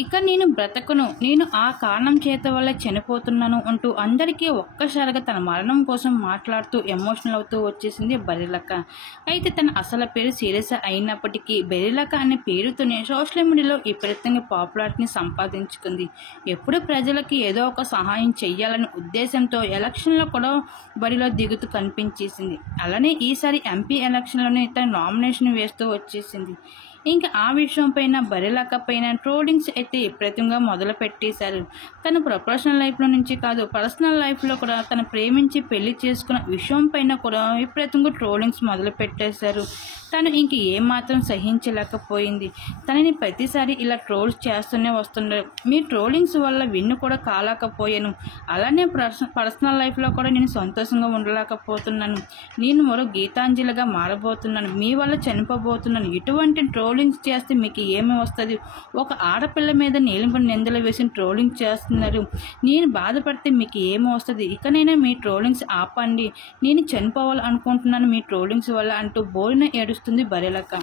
ఇక నేను బ్రతకను, నేను ఆ కారణం చేత వల్లే చనిపోతున్నాను అంటూ అందరికీ ఒక్కసారిగా తన మరణం కోసం మాట్లాడుతూ ఎమోషనల్ అవుతూ వచ్చేసింది బర్రెలక్క. అయితే తన అసలు పేరు శిరీష అయినప్పటికీ బర్రెలక్క అనే పేరుతోనే సోషల్ మీడియాలో విపరీతంగా పాపులారిటీని సంపాదించుకుంది. ఎప్పుడు ప్రజలకి ఏదో ఒక సహాయం చెయ్యాలనే ఉద్దేశంతో ఎలక్షన్లో కూడా బరిలో దిగుతూ కనిపించేసింది. అలానే ఈసారి ఎంపీ ఎలక్షన్లోనే తన నామినేషన్ వేస్తూ వచ్చేసింది. ఇంకా ఆ విషయం పైన బర్రెలక్క పైన ట్రోలింగ్స్ అయితే విపరీతంగా మొదలు పెట్టేశారు. తన ప్రొఫెషనల్ లైఫ్లో నుంచి కాదు, పర్సనల్ లైఫ్లో కూడా తను ప్రేమించి పెళ్లి చేసుకున్న విషయం పైన కూడా విపరీతంగా ట్రోలింగ్స్ మొదలు పెట్టేశారు. తను ఇంక ఏమాత్రం సహించలేకపోయింది. తనని ప్రతిసారి ఇలా ట్రోల్స్ చేస్తూనే వస్తున్నారు. మీ ట్రోలింగ్స్ వల్ల విన్ను కూడా కాలేకపోయాను, అలానే పర్సనల్ లైఫ్లో కూడా నేను సంతోషంగా ఉండలేకపోతున్నాను. నేను మరో గీతాంజలిగా మారబోతున్నాను, మీ వల్ల చనిపోబోతున్నాను. ఇటువంటి ట్రోలింగ్స్ చేస్తే మీకు ఏమి వస్తుంది? ఒక ఆడపిల్ల మీద నీలింపని నిందలు వేసి ట్రోలింగ్ చేస్తున్నారు. నేను బాధపడితే మీకు ఏమి వస్తుంది? ఇకనైనా మీ ట్రోలింగ్స్ ఆపండి, నేను చనిపోవాలి అనుకుంటున్నాను మీ ట్రోలింగ్స్ వల్ల అంటూ బోరున ఏడుస్తుంది బర్రెలక్క.